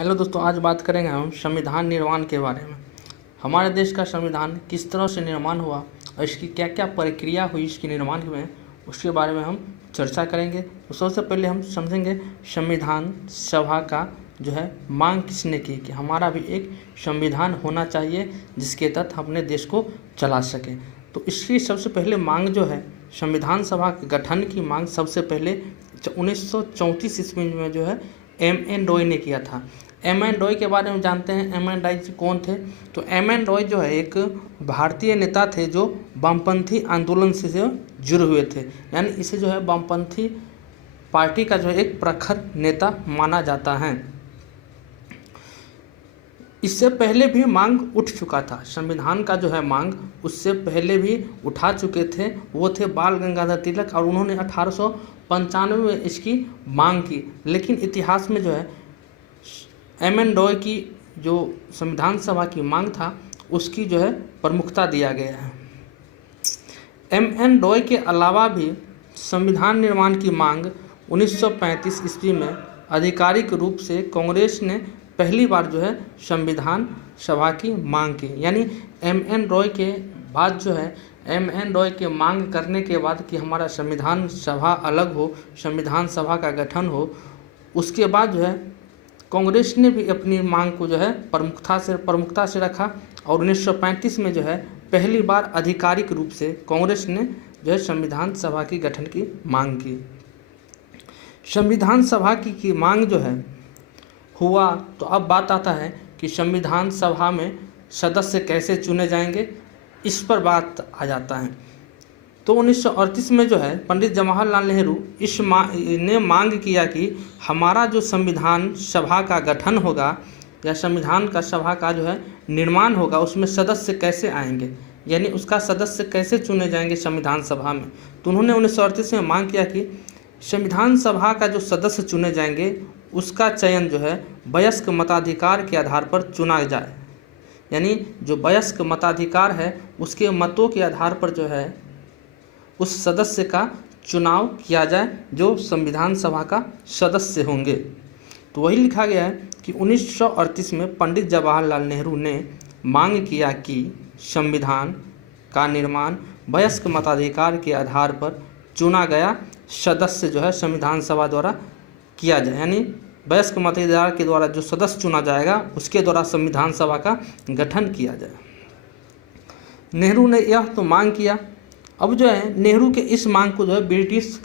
Hello दोस्तों, आज बात करेंगे हम संविधान निर्माण के बारे में। हमारे देश का संविधान किस तरह से निर्माण हुआ और इसकी क्या क्या प्रक्रिया हुई इसके निर्माण में, उसके बारे में हम चर्चा करेंगे। तो सबसे पहले हम समझेंगे संविधान सभा का जो है मांग किसने की कि हमारा भी एक संविधान होना चाहिए जिसके तहत हम अपने देश को चला सकें। तो इसकी सबसे पहले मांग जो है संविधान सभा के गठन की मांग सबसे पहले 1934 ईस्वी में जो है M.N. रॉय ने किया था। M.N. रॉय के बारे में जानते हैं। M.N. रॉय जी कौन थे? तो M.N. रॉय जो है एक भारतीय नेता थे जो वामपंथी आंदोलन से जो जुड़े हुए थे, यानी इसे जो है वामपंथी पार्टी का जो है एक प्रखर नेता माना जाता है। इससे पहले भी मांग उठ चुका था, संविधान का जो है मांग उससे पहले भी उठा चुके थे, वो थे बाल गंगाधर तिलक, और उन्होंने 1895 में इसकी मांग की। लेकिन इतिहास में जो है M.N. रॉय की जो संविधान सभा की मांग था उसकी जो है प्रमुखता दिया गया है। M.N. रॉय के अलावा भी संविधान निर्माण की मांग 1935 ईस्वी में आधिकारिक रूप से कांग्रेस ने पहली बार जो है संविधान सभा की मांग की। यानी M.N. रॉय के बाद जो है M.N. रॉय के मांग करने के बाद कि हमारा संविधान सभा अलग हो, संविधान सभा का गठन हो, उसके बाद जो है कांग्रेस ने भी अपनी मांग को जो है प्रमुखता से रखा और 1935 में जो है पहली बार आधिकारिक रूप से कांग्रेस ने जो है संविधान सभा की गठन की मांग की। संविधान सभा की मांग जो है हुआ, तो अब बात आता है कि संविधान सभा में सदस्य कैसे चुने जाएंगे, इस पर बात आ जाता है। तो 1938 में जो है पंडित जवाहरलाल नेहरू ने मांग किया कि हमारा जो संविधान सभा का गठन होगा या संविधान का सभा का जो है निर्माण होगा उसमें सदस्य कैसे आएंगे, यानी उसका सदस्य कैसे चुने जाएंगे संविधान सभा में। तो उन्होंने 1938 में मांग किया कि संविधान सभा का जो सदस्य चुने जाएंगे उसका चयन जो है वयस्क मताधिकार के आधार पर चुना जाए, यानी जो वयस्क मताधिकार है उसके मतों के आधार पर जो है उस सदस्य का चुनाव किया जाए जो संविधान सभा का सदस्य होंगे। तो वही लिखा गया है कि 1938 में पंडित जवाहरलाल नेहरू ने मांग किया कि संविधान का निर्माण वयस्क मताधिकार के आधार पर चुना गया सदस्य जो है संविधान सभा द्वारा किया जाए, यानी वयस्क मताधिकार के द्वारा जो सदस्य चुना जाएगा उसके द्वारा संविधान सभा का गठन किया जाए। नेहरू ने यह तो मांग किया। अब जो है नेहरू के इस मांग को जो है ब्रिटिश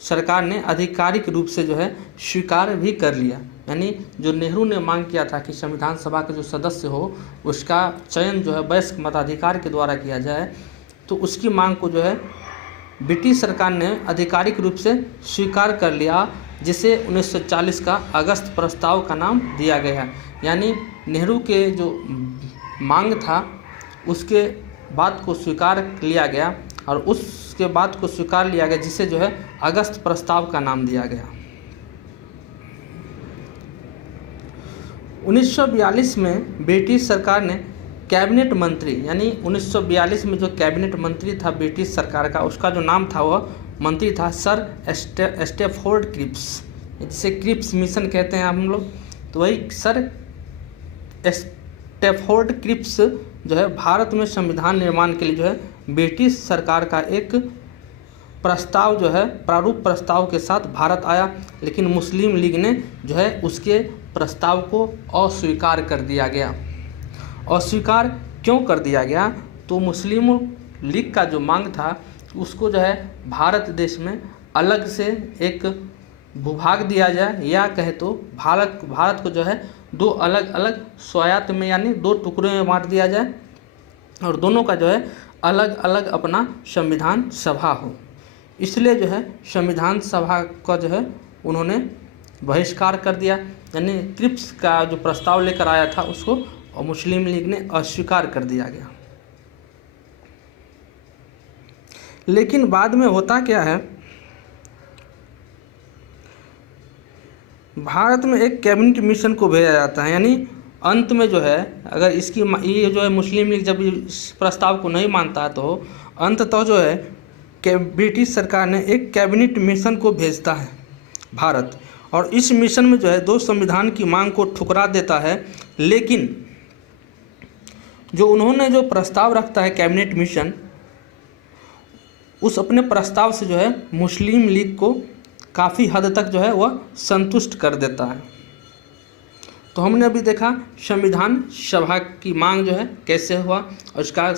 सरकार ने आधिकारिक रूप से जो है स्वीकार भी कर लिया, यानी जो नेहरू ने मांग किया था कि संविधान सभा के जो सदस्य हो उसका चयन जो है वयस्क मताधिकार के द्वारा किया जाए, तो उसकी मांग को जो है ब्रिटिश सरकार ने आधिकारिक रूप से स्वीकार कर लिया, जिसे 1940 का अगस्त प्रस्ताव का नाम दिया गया। यानी नेहरू के जो मांग था उसके बात को स्वीकार लिया गया और उसके बाद को स्वीकार लिया गया जिसे जो है अगस्त प्रस्ताव का नाम दिया गया। 1942 में ब्रिटिश सरकार ने कैबिनेट मंत्री, यानी 1942 में जो कैबिनेट मंत्री था ब्रिटिश सरकार का, उसका जो नाम था वह मंत्री था सर स्टैफोर्ड क्रिप्स, जिसे क्रिप्स मिशन कहते हैं हम लोग। तो वही सर स्टैफोर्ड क्रिप्स जो है भारत में संविधान निर्माण के लिए जो है ब्रिटिश सरकार का एक प्रस्ताव जो है प्रारूप प्रस्ताव के साथ भारत आया, लेकिन मुस्लिम लीग ने जो है उसके प्रस्ताव को अस्वीकार कर दिया गया। अस्वीकार क्यों कर दिया गया? तो मुस्लिम लीग का जो मांग था उसको जो है भारत देश में अलग से एक भूभाग दिया जाए, या कहे तो भारत को जो है दो अलग अलग स्वायत्त में यानी दो टुकड़ों में बांट दिया जाए और दोनों का जो है अलग अलग अपना संविधान सभा हो। इसलिए जो है संविधान सभा का जो है उन्होंने बहिष्कार कर दिया, यानी क्रिप्स का जो प्रस्ताव लेकर आया था उसको और मुस्लिम लीग ने अस्वीकार कर दिया गया। लेकिन बाद में होता क्या है, भारत में एक कैबिनेट मिशन को भेजा जाता है, यानी अंत में जो है अगर इसकी ये जो है मुस्लिम लीग जब इस प्रस्ताव को नहीं मानता है तो अंततः जो है ब्रिटिश सरकार ने एक कैबिनेट मिशन को भेजता है भारत, और इस मिशन में जो है 2 संविधान की मांग को ठुकरा देता है, लेकिन जो उन्होंने जो प्रस्ताव रखता है कैबिनेट मिशन, उस अपने प्रस्ताव से जो है मुस्लिम लीग को काफ़ी हद तक जो है वह संतुष्ट कर देता है। तो हमने अभी देखा संविधान सभा की मांग जो है कैसे हुआ और इसका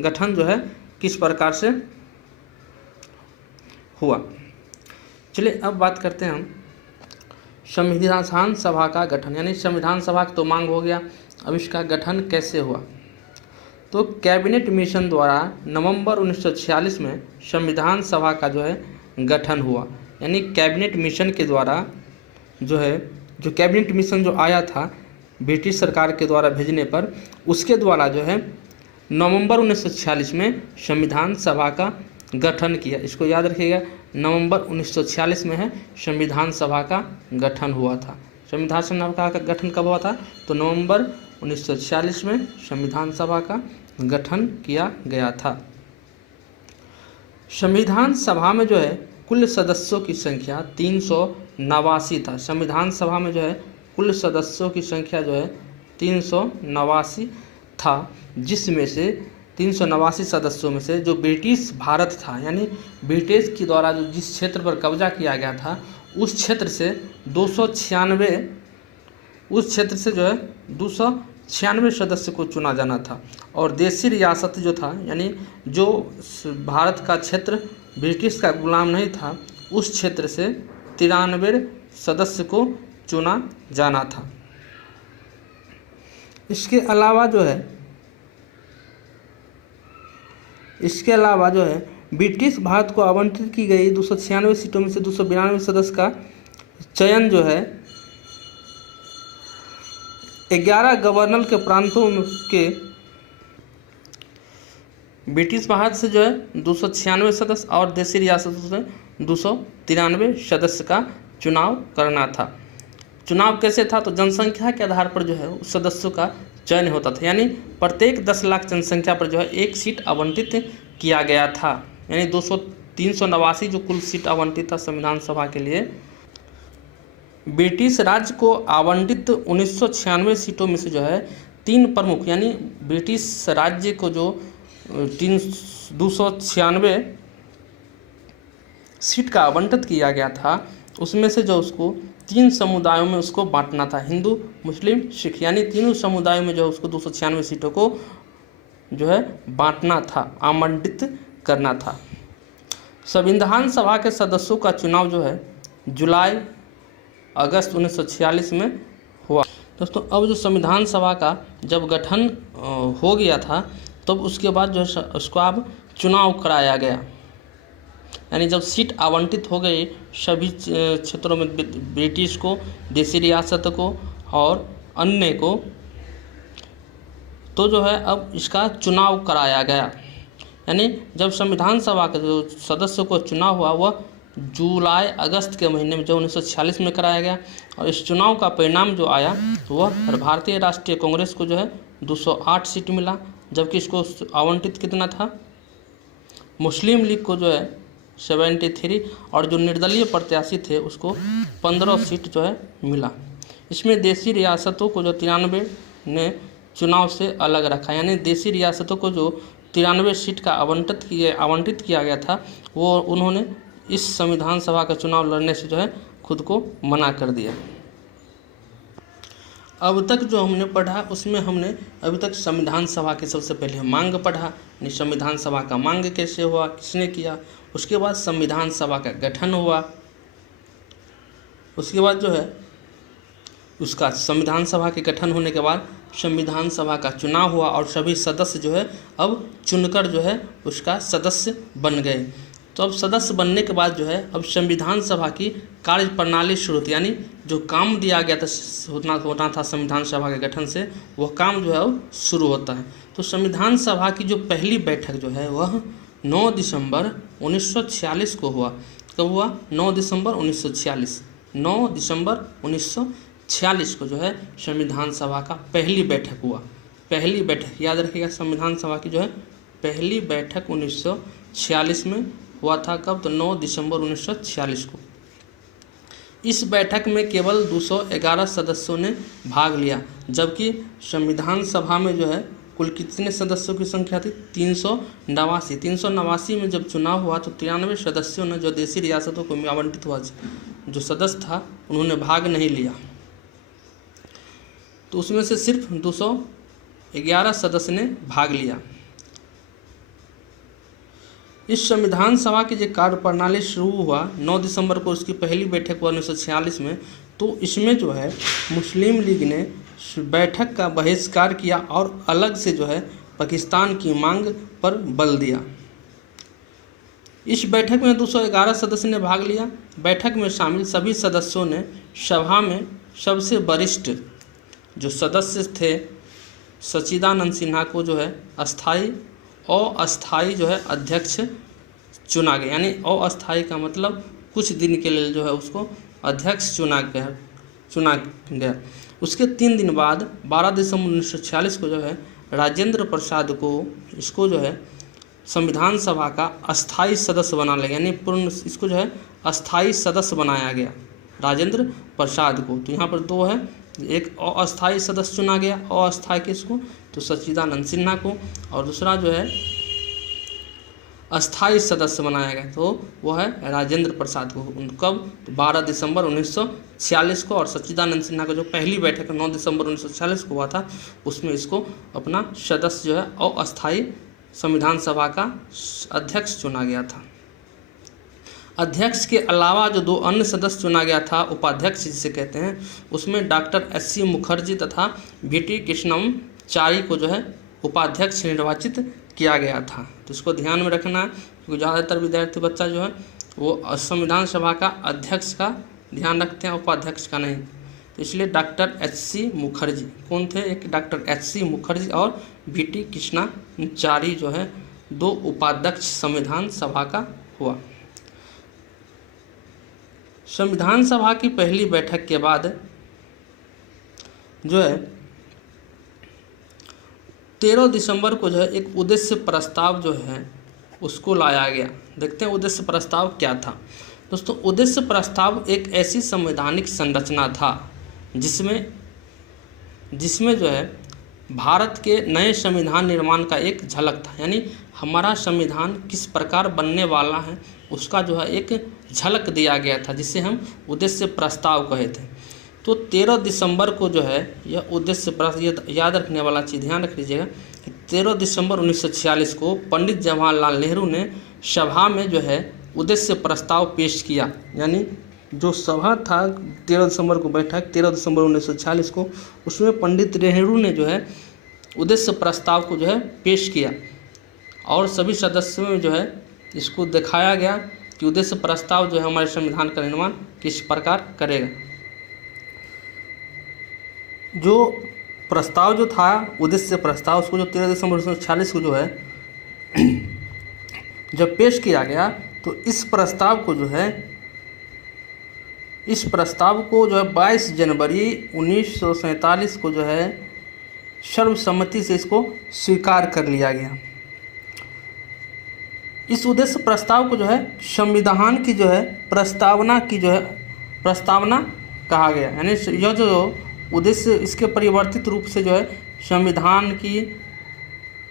गठन जो है किस प्रकार से हुआ। चलिए अब बात करते हैं हम संविधान सभा का गठन, यानी संविधान सभा तो मांग हो गया, अब इसका गठन कैसे हुआ। तो कैबिनेट मिशन द्वारा नवंबर 1946 में संविधान सभा का जो है गठन हुआ, यानी कैबिनेट मिशन के द्वारा जो कैबिनेट मिशन जो आया था ब्रिटिश सरकार के द्वारा भेजने पर, उसके द्वारा जो है नवंबर 1946 में संविधान सभा का गठन किया। इसको याद रखिएगा, नवंबर 1946 में है संविधान सभा का गठन हुआ था। संविधान सभा का गठन कब हुआ था? तो नवंबर 1946 में संविधान सभा का गठन किया गया था। संविधान सभा में जो है कुल सदस्यों की संख्या 389 था। संविधान सभा में जो है कुल सदस्यों की संख्या जो है 389 था, जिसमें से 389 सदस्यों में से जो ब्रिटिश भारत था, यानी ब्रिटिश के द्वारा जो जिस क्षेत्र पर कब्जा किया गया था उस क्षेत्र से 296 सदस्य को चुना जाना था। और देशी रियासत जो था, यानी जो भारत का क्षेत्र ब्रिटिश का गुलाम नहीं था, उस क्षेत्र से 93 सदस्य को चुना जाना था। इसके अलावा जो है ब्रिटिश भारत को आवंटित की गई 296 सीटों में से 292 सदस्य का चयन जो है 11 गवर्नर के प्रांतों के ब्रिटिश भारत से जो है 296 सदस्य और देशी रियासतों से 293 सदस्य का चुनाव करना था। चुनाव कैसे था? तो जनसंख्या के आधार पर जो है उस सदस्यों का चयन होता था, यानी प्रत्येक 10 लाख जनसंख्या पर जो है एक सीट आवंटित किया गया था, यानी 389 जो कुल सीट आवंटित था संविधान सभा के लिए। ब्रिटिश राज्य को आवंटित 1996 सीटों में से जो है 3 प्रमुख, यानी ब्रिटिश राज्य को जो 296 सीट का आवंटित किया गया था, उसमें से जो उसको 3 समुदायों में उसको बांटना था, हिंदू, मुस्लिम, सिख, यानी तीनों समुदायों में जो उसको 296 सीटों को जो है बांटना था, आवंटित करना था। संविधान सभा के सदस्यों का चुनाव जो है जुलाई-अगस्त 1946 में हुआ। दोस्तों अब जो संविधान सभा का जब गठन हो गया था, तब उसके बाद जो है उसको अब चुनाव कराया गया, यानी जब सीट आवंटित हो गई सभी क्षेत्रों में, ब्रिटिश को, देशी रियासत को और अन्य को, तो जो है अब इसका चुनाव कराया गया। यानी जब संविधान सभा के जो सदस्यों को चुनाव हुआ वह जुलाई-अगस्त के महीने में जो 1946 में कराया गया, और इस चुनाव का परिणाम जो आया तो वह भारतीय राष्ट्रीय कांग्रेस को जो है 208 सीट मिला, जबकि इसको आवंटित कितना था? मुस्लिम लीग को जो है 73 और जो निर्दलीय प्रत्याशी थे उसको 15 सीट जो है मिला। इसमें देशी रियासतों को जो 93 ने चुनाव से अलग रखा, यानी देशी रियासतों को जो 93 सीट का आवंटित किया गया था, वो उन्होंने इस संविधान सभा का चुनाव लड़ने से जो है खुद को मना कर दिया। अब तक जो हमने पढ़ा उसमें हमने अभी तक संविधान सभा के सबसे पहले मांग पढ़ा, यानी संविधान सभा का मांग कैसे हुआ, किसने किया, उसके बाद संविधान सभा का गठन हुआ, उसके बाद जो है उसका संविधान सभा के गठन होने के बाद संविधान सभा का चुनाव हुआ और सभी सदस्य जो है अब चुनकर जो है उसका सदस्य बन गए। तो अब सदस्य बनने के बाद जो है अब संविधान सभा की कार्य प्रणाली शुरू होती, यानी जो काम दिया गया था होना था संविधान सभा के गठन से, वह काम जो है वो शुरू होता है। तो संविधान सभा की जो पहली बैठक जो है वह 9 दिसंबर 1946 को हुआ। कब हुआ? 9 दिसंबर 1946। 9 दिसंबर 1946 को जो है संविधान सभा का पहली बैठक हुआ। पहली बैठक याद रखिएगा, संविधान सभा की जो है पहली बैठक 1946 में हुआ था। कब? तो 9 दिसंबर 1946 को। इस बैठक में केवल 211 सदस्यों ने भाग लिया, जबकि संविधान सभा में जो है कुल कितने सदस्यों की संख्या थी? 389। 389 में जब चुनाव हुआ तो 93 सदस्यों ने, जो देशी रियासतों को आवंटित हुआ जो सदस्य था, उन्होंने भाग नहीं लिया। तो उसमें से सिर्फ 211 सदस्य ने भाग लिया। इस संविधान सभा की जो कार्यप्रणाली शुरू हुआ 9 दिसंबर को, उसकी पहली बैठक हुआ 1946 में। तो इसमें जो है मुस्लिम लीग ने बैठक का बहिष्कार किया और अलग से जो है पाकिस्तान की मांग पर बल दिया। इस बैठक में 211 सदस्य ने भाग लिया। बैठक में शामिल सभी सदस्यों ने सभा में सबसे वरिष्ठ जो सदस्य थे सच्चिदानंद सिन्हा को जो है अस्थाई जो है अध्यक्ष चुना गया। यानी अस्थाई का मतलब कुछ दिन के लिए जो है उसको अध्यक्ष चुना गया। उसके 3 दिन बाद 12 दिसंबर 1946 को जो है राजेंद्र प्रसाद को इसको जो है संविधान सभा का अस्थाई सदस्य बना लिया। यानी पूर्ण इसको जो है अस्थाई सदस्य बनाया गया राजेंद्र प्रसाद को। तो यहाँ पर 2 है, एक अस्थाई सदस्य चुना गया, अस्थाई किसको? तो सच्चिदानंद सिन्हा को, और दूसरा जो है अस्थाई सदस्य बनाया गया तो वो है राजेंद्र प्रसाद को। कब? तो 12 दिसंबर 1946 को। और सच्चिदानंद सिन्हा का जो पहली बैठक 9 दिसंबर 1946 को हुआ था, उसमें इसको अपना सदस्य जो है अस्थाई संविधान सभा का अध्यक्ष चुना गया था। अध्यक्ष के अलावा जो 2 अन्य सदस्य चुना गया था, उपाध्यक्ष जिसे कहते हैं, उसमें डॉक्टर एस.सी. मुखर्जी तथा वी.टी. कृष्णमचारी को जो है उपाध्यक्ष निर्वाचित किया गया था। तो इसको ध्यान में रखना है, क्योंकि ज़्यादातर विद्यार्थी बच्चा जो है वो संविधान सभा का अध्यक्ष का ध्यान रखते हैं, उपाध्यक्ष का नहीं। तो इसलिए डॉक्टर एच.सी. मुखर्जी कौन थे? एक डॉक्टर एच.सी. मुखर्जी और वी.टी. कृष्णमचारी जो है 2 उपाध्यक्ष संविधान सभा का हुआ। संविधान सभा की पहली बैठक के बाद जो है 13 दिसंबर को जो है एक उद्देश्य प्रस्ताव जो है उसको लाया गया। देखते हैं उद्देश्य प्रस्ताव क्या था। दोस्तों, उद्देश्य प्रस्ताव एक ऐसी संवैधानिक संरचना था जिसमें जो है भारत के नए संविधान निर्माण का एक झलक था। यानी हमारा संविधान किस प्रकार बनने वाला है उसका जो है एक झलक दिया गया था, जिसे हम उद्देश्य प्रस्ताव कहे थे। तो 13 दिसंबर को जो है यह उद्देश्य प्रस्ताव, याद रखने वाला चीज़ ध्यान रख लीजिएगा, 13 दिसंबर 1946 को पंडित जवाहरलाल नेहरू ने सभा में जो है उद्देश्य प्रस्ताव पेश किया। यानी जो सभा था 13 दिसंबर को बैठक 13 दिसंबर 1946 को, उसमें पंडित नेहरू ने जो है उद्देश्य प्रस्ताव को जो है पेश किया और सभी सदस्यों में जो है इसको दिखाया गया कि उद्देश्य प्रस्ताव जो है हमारे संविधान का निर्माण किस प्रकार करेगा। जो प्रस्ताव जो था उद्देश्य प्रस्ताव, उसको जो 13 दिसंबर 1946 को जो है जब पेश किया गया, तो इस प्रस्ताव को जो है 22 जनवरी 1947 को जो है सर्वसम्मति से इसको स्वीकार कर लिया गया। इस उद्देश्य प्रस्ताव को जो है संविधान की जो है प्रस्तावना कहा गया। यानी यह जो उद्देश्य इसके परिवर्तित रूप से जो है संविधान की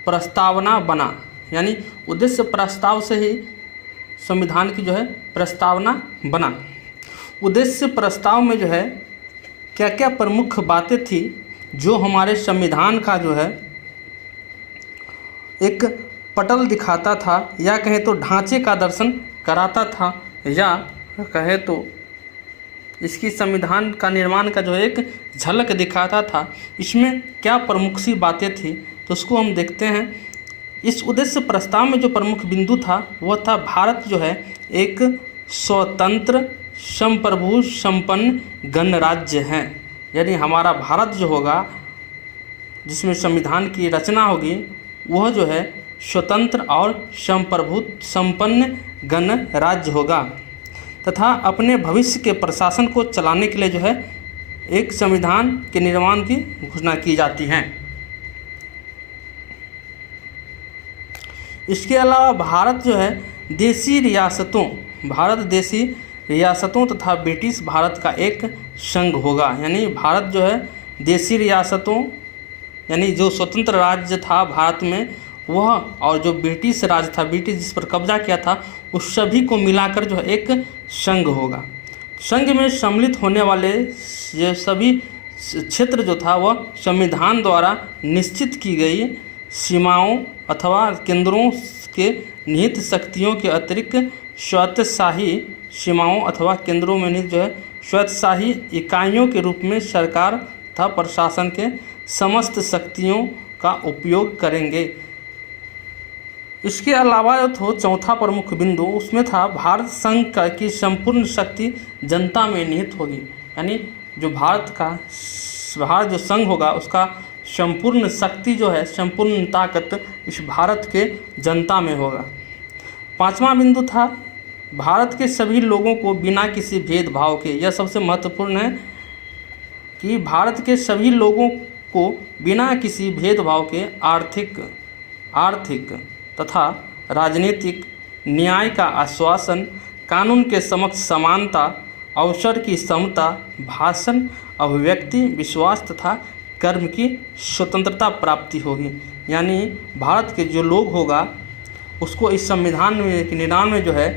प्रस्तावना बना। यानी उद्देश्य प्रस्ताव से ही संविधान की जो है प्रस्तावना बना। उद्देश्य प्रस्ताव में जो है क्या क्या प्रमुख बातें थी जो हमारे संविधान का जो है एक पटल दिखाता था, या कहे तो ढांचे का दर्शन कराता था, या कहे तो इसकी संविधान का निर्माण का जो एक झलक दिखाता था। इसमें क्या प्रमुख सी बातें थी तो उसको हम देखते हैं। इस उद्देश्य प्रस्ताव में जो प्रमुख बिंदु था वह था भारत जो है एक स्वतंत्र संप्रभु संपन्न गणराज्य है। यानी हमारा भारत जो होगा जिसमें संविधान की रचना होगी वह जो है स्वतंत्र और संप्रभु संपन्न गणराज्य होगा, तथा अपने भविष्य के प्रशासन को चलाने के लिए जो है एक संविधान के निर्माण की घोषणा की जाती है। इसके अलावा भारत देशी रियासतों तथा ब्रिटिश भारत का एक संघ होगा। यानी भारत जो है देशी रियासतों यानी जो स्वतंत्र राज्य था भारत में वह और जो ब्रिटिश राज था, ब्रिटिश जिस पर कब्जा किया था, उस सभी को मिलाकर जो है एक संघ होगा। संघ में सम्मिलित होने वाले ये सभी क्षेत्र जो था वह संविधान द्वारा निश्चित की गई सीमाओं अथवा केंद्रों के निहित शक्तियों के अतिरिक्त स्वायत्तशाही सीमाओं अथवा केंद्रों में निहित जो है स्वायत्तशाही इकाइयों के रूप में सरकार तथा प्रशासन के समस्त शक्तियों का उपयोग करेंगे। इसके अलावा जो था चौथा प्रमुख बिंदु उसमें था भारत संघ की संपूर्ण शक्ति जनता में निहित होगी। यानी जो भारत जो संघ होगा उसका संपूर्ण शक्ति जो है, संपूर्ण ताकत इस भारत के जनता में होगा। पांचवा बिंदु था भारत के सभी लोगों को बिना किसी भेदभाव के, यह सबसे महत्वपूर्ण है कि भारत के सभी लोगों को बिना किसी भेदभाव के आर्थिक तथा राजनीतिक न्याय का आश्वासन, कानून के समक्ष समानता, अवसर की समता, भाषण, अभिव्यक्ति, विश्वास तथा कर्म की स्वतंत्रता प्राप्ति होगी। यानी भारत के जो लोग होगा उसको इस संविधान में निर्माण में जो है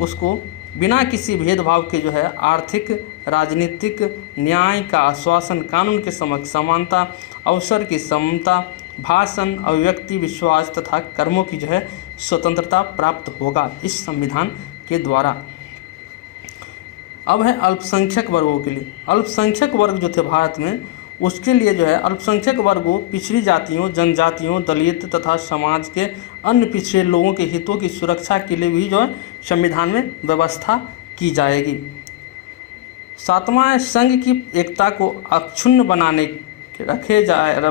उसको बिना किसी भेदभाव के जो है आर्थिक, राजनीतिक न्याय का आश्वासन, कानून के समक्ष समानता, अवसर की समता, भाषण, अभिव्यक्ति, विश्वास तथा कर्मों की जो है स्वतंत्रता प्राप्त होगा इस संविधान के द्वारा। अब है अल्पसंख्यक वर्गों के लिए। अल्पसंख्यक वर्ग जो थे भारत में उसके लिए जो है अल्पसंख्यक वर्गों, पिछड़ी जातियों, जनजातियों, दलित तथा समाज के अन्य पिछड़े लोगों के हितों की सुरक्षा के लिए भी जो है संविधान में व्यवस्था की जाएगी। सातवां, संघ की एकता को अक्षुण्ण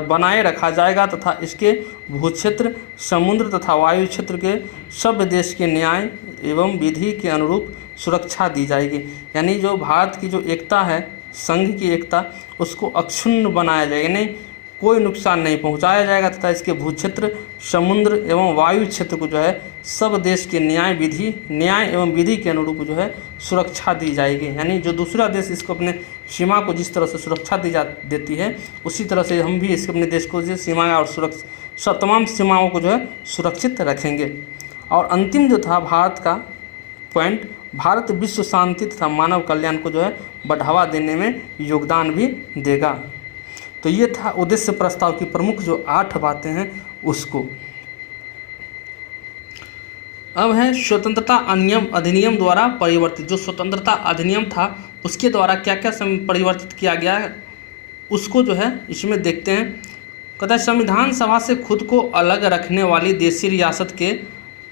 बनाए रखा जाएगा तथा इसके भूक्षेत्र, समुद्र तथा वायु क्षेत्र के सब देश के न्याय एवं विधि के अनुरूप सुरक्षा दी जाएगी। यानी जो भारत की जो एकता है, संघ की एकता, उसको अक्षुण्ण बनाया जाएगा, यानी कोई नुकसान नहीं पहुंचाया जाएगा तथा इसके भूक्षेत्र, समुद्र एवं वायु क्षेत्र को जो है सब देश के न्याय एवं विधि के अनुरूप जो है सुरक्षा दी जाएगी। यानी जो दूसरा देश इसको अपने सीमा को जिस तरह से सुरक्षा देती है उसी तरह से हम भी इसके अपने देश को जो सीमा और तमाम सीमाओं को जो है सुरक्षित रखेंगे। और अंतिम जो था भारत का पॉइंट, भारत विश्व शांति तथा मानव कल्याण को जो है बढ़ावा देने में योगदान भी देगा। तो ये था उद्देश्य प्रस्ताव की प्रमुख जो 8 बातें हैं उसको। अब है स्वतंत्रता अधिनियम द्वारा परिवर्तित। जो स्वतंत्रता अधिनियम था उसके द्वारा क्या क्या परिवर्तित किया गया है उसको जो है इसमें देखते हैं। कहता है संविधान सभा से खुद को अलग रखने वाली देशी रियासत के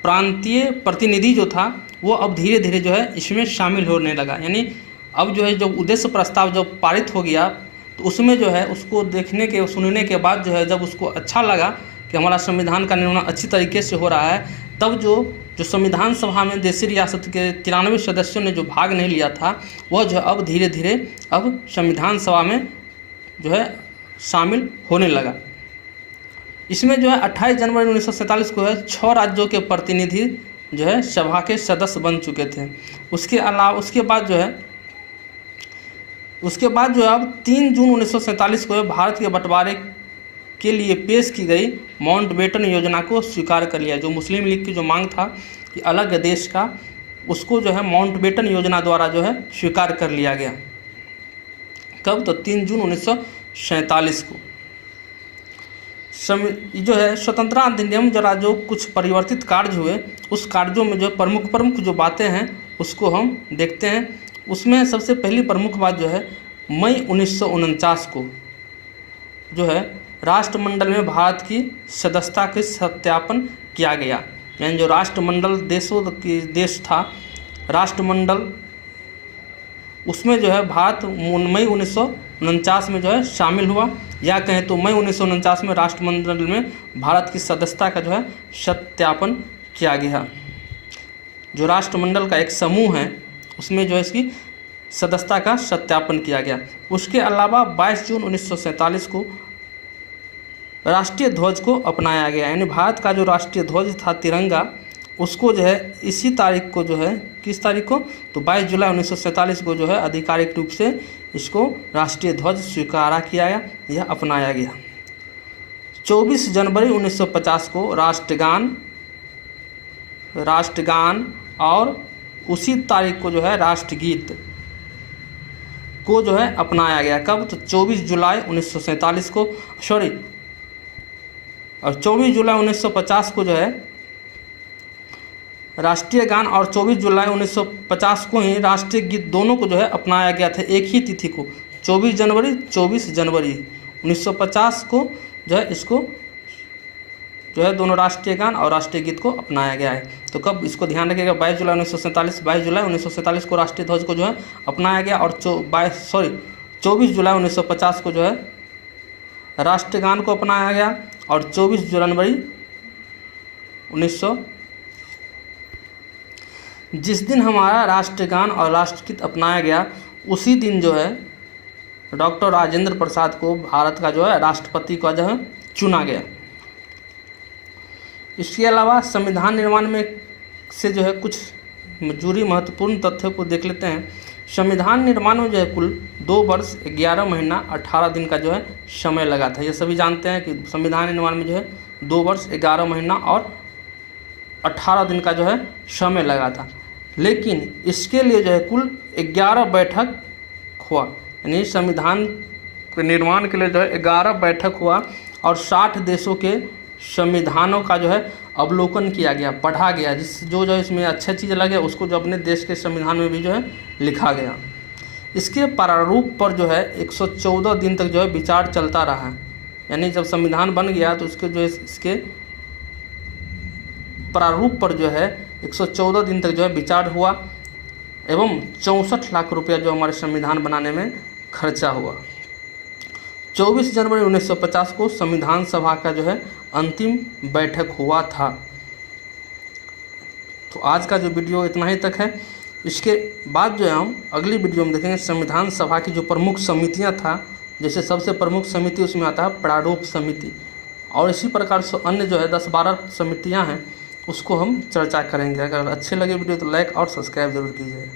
प्रांतीय प्रतिनिधि जो था वो अब धीरे धीरे जो है इसमें शामिल होने लगा। यानी अब जो है जो उद्देश्य प्रस्ताव जब पारित हो गया तो उसमें जो है उसको सुनने के बाद जो है जब उसको अच्छा लगा कि हमारा संविधान का निर्माण अच्छी तरीके से हो रहा है, तब जो संविधान सभा में देशी रियासत के 93 सदस्यों ने जो भाग नहीं लिया था वह जो है अब धीरे धीरे अब संविधान सभा में जो है शामिल होने लगा। इसमें जो है 28 जनवरी 1947 को है 6 राज्यों के प्रतिनिधि जो है सभा के सदस्य बन चुके थे। उसके बाद जो है अब 3 जून 1947 को भारत के बंटवारे के लिए पेश की गई माउंटबेटन योजना को स्वीकार कर लिया। जो मुस्लिम लीग की जो मांग था कि अलग देश का, उसको जो है माउंटबेटन योजना द्वारा जो है स्वीकार कर लिया गया। कब? तो 3 जून 1947 को। जो है स्वतंत्रता अधिनियम जरा जो कुछ परिवर्तित कार्य हुए उस कार्यों में जो प्रमुख जो बातें हैं उसको हम देखते हैं। उसमें सबसे पहली प्रमुख बात जो है मई 1949 को जो है राष्ट्रमंडल में भारत की सदस्यता का सत्यापन किया गया। यानी जो राष्ट्रमंडल देश था राष्ट्रमंडल, उसमें जो है भारत मई 1949 में जो है शामिल हुआ, या कहें तो मई 1949 में राष्ट्रमंडल में भारत की सदस्यता का जो है सत्यापन किया गया। जो राष्ट्रमंडल का एक समूह है उसमें जो है इसकी सदस्यता का सत्यापन किया गया। उसके अलावा 22 जून 1947 को राष्ट्रीय ध्वज को अपनाया गया। यानी भारत का जो राष्ट्रीय ध्वज था तिरंगा उसको जो है इसी तारीख को जो है, किस तारीख को, तो 22 जुलाई 1947 को जो है आधिकारिक रूप से इसको राष्ट्रीय ध्वज स्वीकारा किया गया या अपनाया गया। 24 जनवरी 1950 को राष्ट्रगान और उसी तारीख को जो है राष्ट्रगीत को जो है अपनाया गया। कब, तो 24 जुलाई 1947 को, सॉरी, और 24 जुलाई 1950 को जो है राष्ट्रीय गान और 24 जुलाई 1950 को ही राष्ट्रीय गीत दोनों को जो है अपनाया गया था एक ही तिथि को। 24 जनवरी 1950 को जो है इसको जो है दोनों राष्ट्रीय गान और राष्ट्रीय गीत को अपनाया गया है। तो कब, इसको ध्यान रखिएगा, 22 जुलाई 1947 को राष्ट्रीय ध्वज को जो है अपनाया गया और 24 जुलाई 1950 को जो है राष्ट्रीय गान को अपनाया गया और 24 जनवरी 1900 जिस दिन हमारा राष्ट्रगान और राष्ट्रगीत अपनाया गया उसी दिन जो है डॉक्टर राजेंद्र प्रसाद को भारत का जो है राष्ट्रपति का जो है चुना गया। इसके अलावा संविधान निर्माण में से जो है कुछ जुड़ी महत्वपूर्ण तथ्यों को देख लेते हैं। संविधान निर्माण में जो है कुल 2 वर्ष 11 महीना 18 दिन का जो है समय लगा था। ये सभी जानते हैं कि संविधान निर्माण में जो है 2 वर्ष 11 महीना और 18 दिन का जो है समय लगा था, लेकिन इसके लिए जो है कुल 11 बैठक हुआ, यानी संविधान के निर्माण के लिए जो है 11 बैठक हुआ और 60 देशों के संविधानों का जो है अवलोकन किया गया, पढ़ा गया, जो इसमें अच्छा चीज़ लगे उसको जो अपने देश के संविधान में भी जो है लिखा गया। इसके प्रारूप पर जो है 114 दिन तक जो है विचार चलता रहा, यानी जब संविधान बन गया तो उसके जो है इसके प्रारूप पर जो है 114 दिन तक जो है विचार हुआ एवं 64 लाख रुपया जो हमारे संविधान बनाने में खर्चा हुआ। 24 जनवरी 1950 को संविधान सभा का जो है अंतिम बैठक हुआ था। तो आज का जो वीडियो इतना ही तक है। इसके बाद जो है हम अगली वीडियो में देखेंगे संविधान सभा की जो प्रमुख समितियां था, जैसे सबसे प्रमुख समिति उसमें आता है प्रारूप समिति, और इसी प्रकार से अन्य जो है 10-12 समितियां हैं उसको हम चर्चा करेंगे। अगर अच्छे लगे वीडियो तो लाइक और सब्सक्राइब जरूर कीजिए।